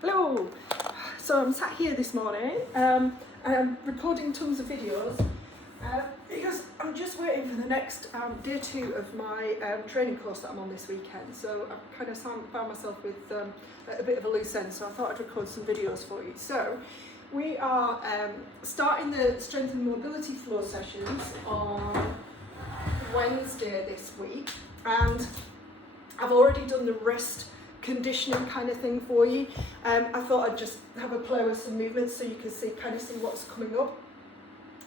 Hello! So I'm sat here this morning and I'm recording tons of videos because I'm just waiting for the next day 2 of my training course that I'm on this weekend. So I've kind of found myself with a bit of a loose end, so I thought I'd record some videos for you. So we are starting the strength and mobility floor sessions on Wednesday this week, and I've already done the rest conditioning kind of thing for you. I thought I'd just have a play with some movements so you can see what's coming up.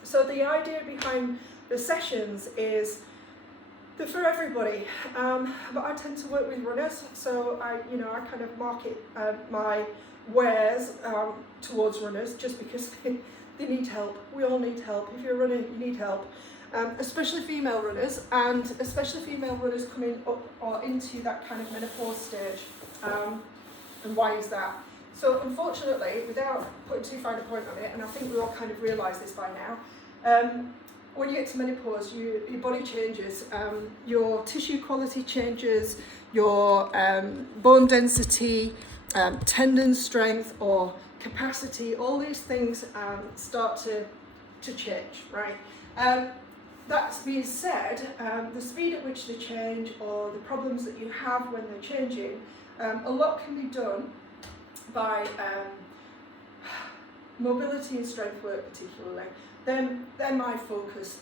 So the idea behind the sessions is they're for everybody, but I tend to work with runners, so I kind of market my wares towards runners just because they need help. We all need help. If you're a runner, you need help. Especially female runners, and especially female runners coming up or into that kind of menopause stage. And why is that? So unfortunately, without putting too fine a point on it, and I think we all kind of realise this by now, when you get to menopause, your body changes, your tissue quality changes, your bone density, tendon strength or capacity, all these things start to change, right? That being said, the speed at which they change or the problems that you have when they're changing, a lot can be done by mobility and strength work particularly. They're my focus.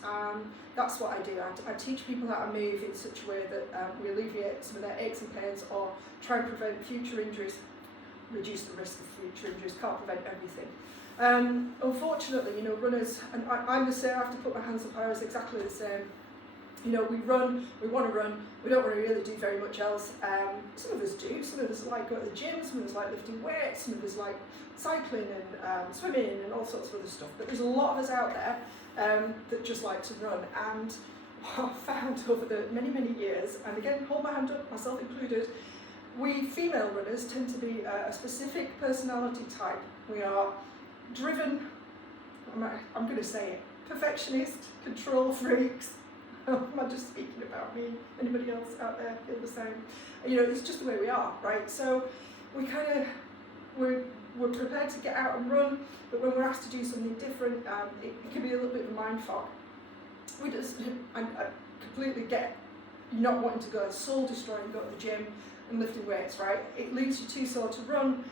That's what I do. I teach people how to move in such a way that we alleviate some of their aches and pains or try and prevent future injuries, reduce the risk of future injuries, can't prevent everything. Unfortunately, runners, and I'm the same, I have to put my hands up higher, is exactly the same. We run, we want to run, we don't really do very much else. Some of us do, some of us like go to the gym, some of us like lifting weights, some of us like cycling and swimming and all sorts of other stuff. But there's a lot of us out there that just like to run. And what I've found over the many years, and again, hold my hand up, myself included, we female runners tend to be a specific personality type. We are driven, I'm going to say it, perfectionist, control freaks. Am I just speaking about me? Anybody else out there feel the same? It's just the way we are, right? So we're prepared to get out and run, but when we're asked to do something different, it can be a little bit of a mind fog. I completely get you not wanting to go soul destroying, go to the gym and lifting weights, right? It leaves you too sore to run.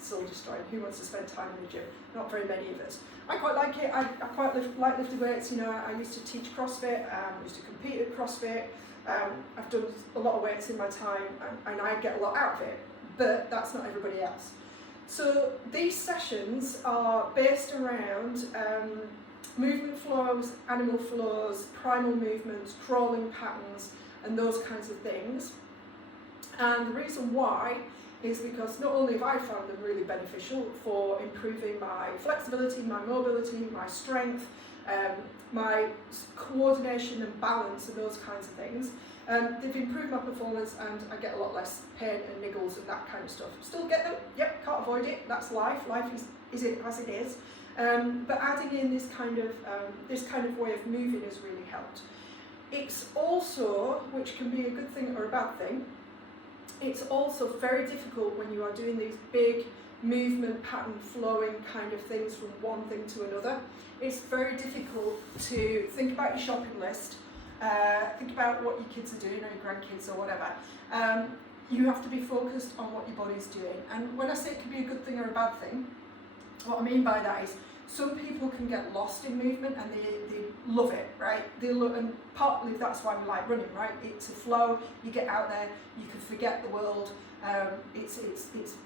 Soul destroying. Who wants to spend time in the gym? Not very many of us. I quite like it. I quite like lifting weights. I used to teach CrossFit. I used to compete at CrossFit. I've done a lot of weights in my time, and I get a lot out of it. But that's not everybody else. So these sessions are based around movement flows, animal flows, primal movements, crawling patterns, and those kinds of things. And the reason why is because not only have I found them really beneficial for improving my flexibility, my mobility, my strength, my coordination and balance and those kinds of things, they've improved my performance and I get a lot less pain and niggles and that kind of stuff. Still get them, yep, can't avoid it, that's life, life is it as it is. But adding in this kind of way of moving has really helped. It's also, which can be a good thing or a bad thing, it's also very difficult when you are doing these big movement pattern flowing kind of things from one thing to another. It's very difficult to think about your shopping list, think about what your kids are doing or your grandkids or whatever. You have to be focused on what your body's doing. And when I say it can be a good thing or a bad thing, what I mean by that is some people can get lost in movement and they love it, right? And partly that's why we like running, right? It's a flow, you get out there, you can forget the world, it's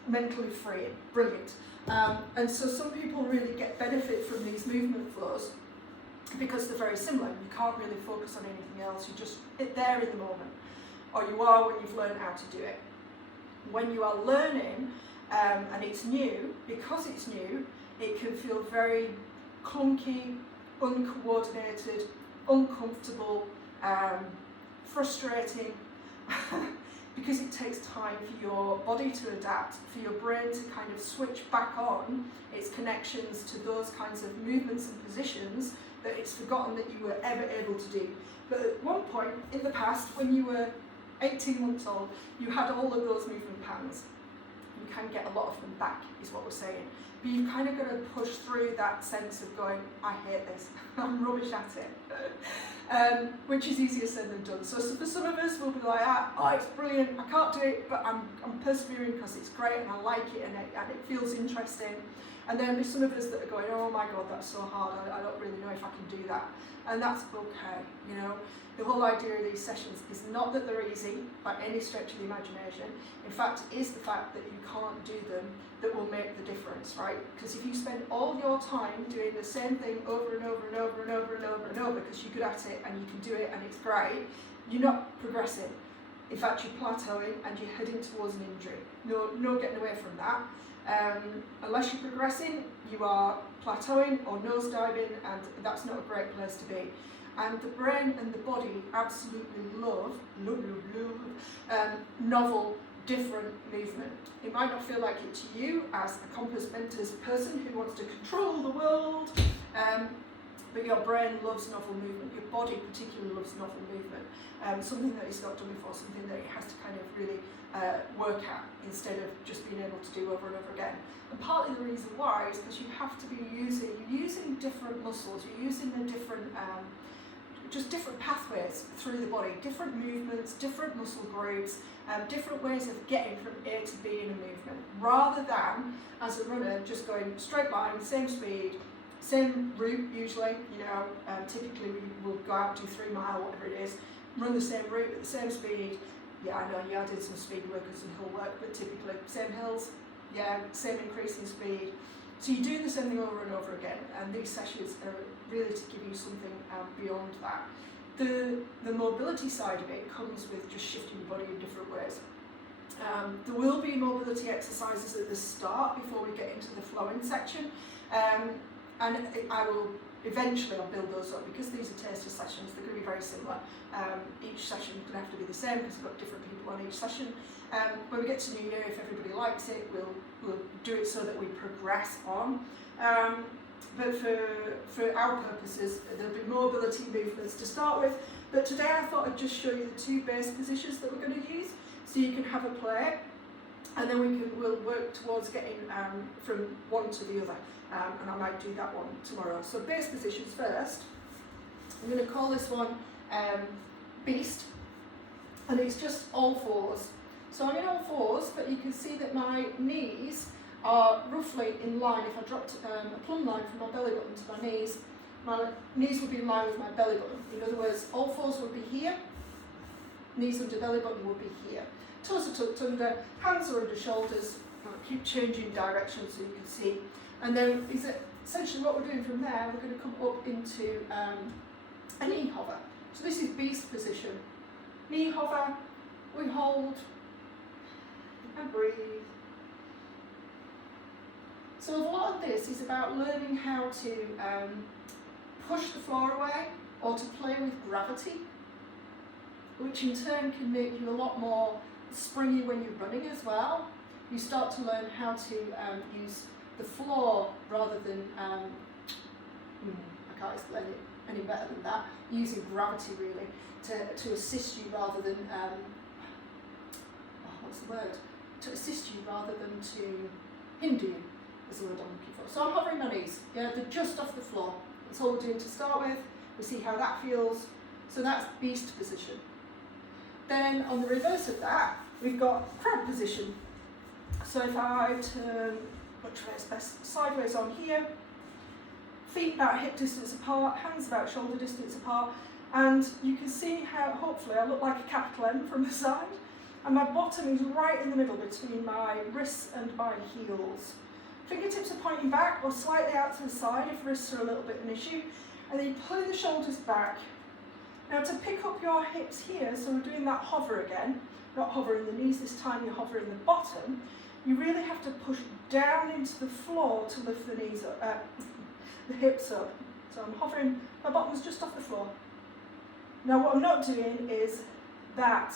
mentally freeing, brilliant. And so some people really get benefit from these movement flows because they're very similar. You can't really focus on anything else, you're just there in the moment. Or you are when you've learned how to do it. When you are learning, and it's new, because it's new, it can feel very clunky, uncoordinated, uncomfortable, frustrating, because it takes time for your body to adapt, for your brain to kind of switch back on its connections to those kinds of movements and positions that it's forgotten that you were ever able to do. But at one point in the past, when you were 18 months old, you had all of those movement patterns. you can get a lot of them back, is what we're saying. But you've kind of got to push through that sense of going, I hate this, I'm rubbish at it, which is easier said than done. So for some of us, we'll be like, oh, it's brilliant, I can't do it, but I'm persevering because it's great and I like it and it feels interesting. And then there's some of us that are going, oh my God, that's so hard, I don't really know if I can do that. And that's okay, you know. The whole idea of these sessions is not that they're easy by any stretch of the imagination. In fact, it is the fact that you can't do them that will make the difference, right? Because if you spend all your time doing the same thing over and over and over and over and over and over because you're good at it and you can do it and it's great, you're not progressing. In fact, you're plateauing and you're heading towards an injury. No getting away from that. Unless you're progressing, you are plateauing or nosediving, and that's not a great place to be. And the brain and the body absolutely love novel, different movement. It might not feel like it to you as a compass mentors person who wants to control the world, but your brain loves novel movement, your body particularly loves novel movement, something that it's not done before, something that it has to kind of really work at instead of just being able to do over and over again. And partly the reason why is because you have to be using different muscles, you're using the different just different pathways through the body, different movements, different muscle groups, different ways of getting from A to B in a movement, rather than, as a runner, just going straight line, same speed, same route usually, you know, typically we will go out, do 3 mile, whatever it is, run the same route at the same speed. Yeah, I know, yeah, I did some speed work and some hill work, but typically same hills, yeah, same increase in speed. So you do the same thing over and over again, and these sessions are really to give you something beyond that. The mobility side of it comes with just shifting your body in different ways. There will be mobility exercises at the start before we get into the flowing section, and I will eventually I'll build those up because these are taster sessions. They're going to be very similar. Each session is going to have to be the same because we've got different people on each session. When we get to New Year, if everybody likes it, we'll do it so that we progress on. But for our purposes, there'll be mobility movements to start with. But today I thought I'd just show you the 2 base positions that we're going to use, so you can have a play, and then we'll work towards getting from one to the other. And I might do that one tomorrow. So base positions first. I'm going to call this one Beast, and it's just all fours. So I'm in all fours, but you can see that my knees are roughly in line. If I dropped a plumb line from my belly button to my knees would be in line with my belly button. In other words, all fours would be here, knees under belly button would be here. Toes are tucked under, hands are under shoulders. I'll keep changing direction so you can see. And then essentially what we're doing from there, we're going to come up into a knee hover. So this is Beast position. Knee hover, we hold and breathe. So a lot of this is about learning how to push the floor away or to play with gravity, which in turn can make you a lot more springy when you're running as well. You start to learn how to use the floor rather than, I can't explain it any better than that, using gravity really to assist you rather than, what's the word? To assist you rather than to hinder you is the word I'm looking for. So I'm hovering my knees, yeah, they're just off the floor. That's all we're doing to start with. We see how that feels. So that's Beast position. Then on the reverse of that, we've got Crab position. So if I turn, which way is best, sideways on here, feet about hip distance apart, hands about shoulder distance apart, and you can see how, hopefully, I look like a capital M from the side, and my bottom is right in the middle between my wrists and my heels. Fingertips are pointing back or slightly out to the side if wrists are a little bit an issue, and then you pull the shoulders back. Now to pick up your hips here, so we're doing that hover again, not hovering the knees this time, you're hovering the bottom, you really have to push down into the floor to lift the knees up, the hips up. So I'm hovering, my bottom's just off the floor. Now what I'm not doing is that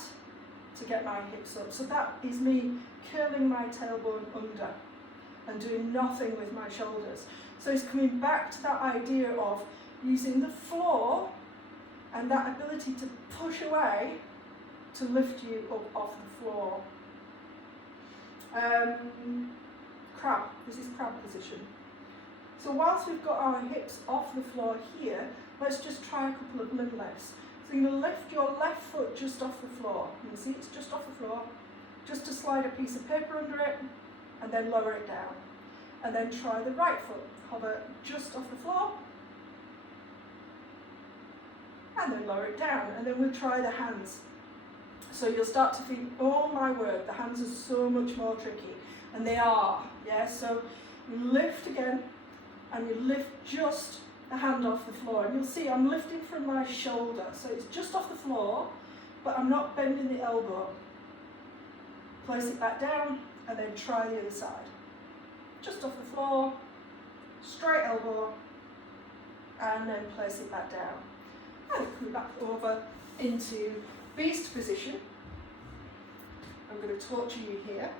to get my hips up. So that is me curling my tailbone under and doing nothing with my shoulders. So it's coming back to that idea of using the floor and that ability to push away to lift you up off the floor. Crab. This is crab position. So whilst we've got our hips off the floor here, let's just try a couple of limb lifts. So you're going to lift your left foot just off the floor. You can see it's just off the floor. Just to slide a piece of paper under it and then lower it down. And then try the right foot. Hover just off the floor and then lower it down. And then we'll try the hands. So you'll start to think, oh my word, the hands are so much more tricky. And they are, yeah? So you lift again, and you lift just a hand off the floor. And you'll see I'm lifting from my shoulder. So it's just off the floor, but I'm not bending the elbow. Place it back down, and then try the other side. Just off the floor, straight elbow, and then place it back down. And come back over into beast position. I'm going to torture you here,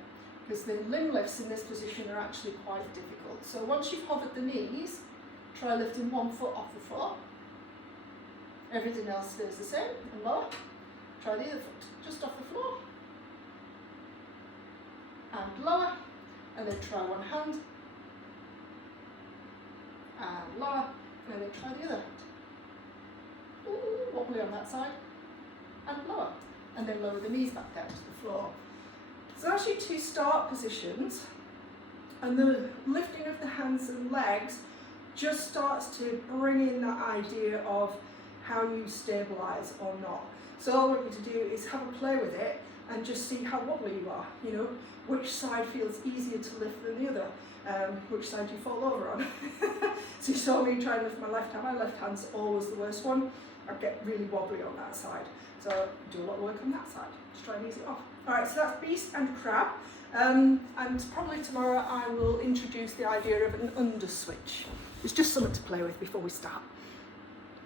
because the limb lifts in this position are actually quite difficult. So once you've hovered the knees, try lifting one foot off the floor. Everything else stays the same and lower. Try the other foot, just off the floor. And lower. And then try one hand. And lower. And then try the other hand. Ooh, wobbly on that side. And lower. And then lower the knees back down to the floor. So that's your two start positions, and the lifting of the hands and legs just starts to bring in that idea of how you stabilise or not. So all I want you to do is have a play with it and just see how wobbly you are, you know, which side feels easier to lift than the other, which side you fall over on. So you saw me try and lift my left hand's always the worst one. I get really wobbly on that side. So do a lot of work on that side, just try and ease it off. Alright, so that's beast and crab, and probably tomorrow I will introduce the idea of an under switch. It's just something to play with before we start.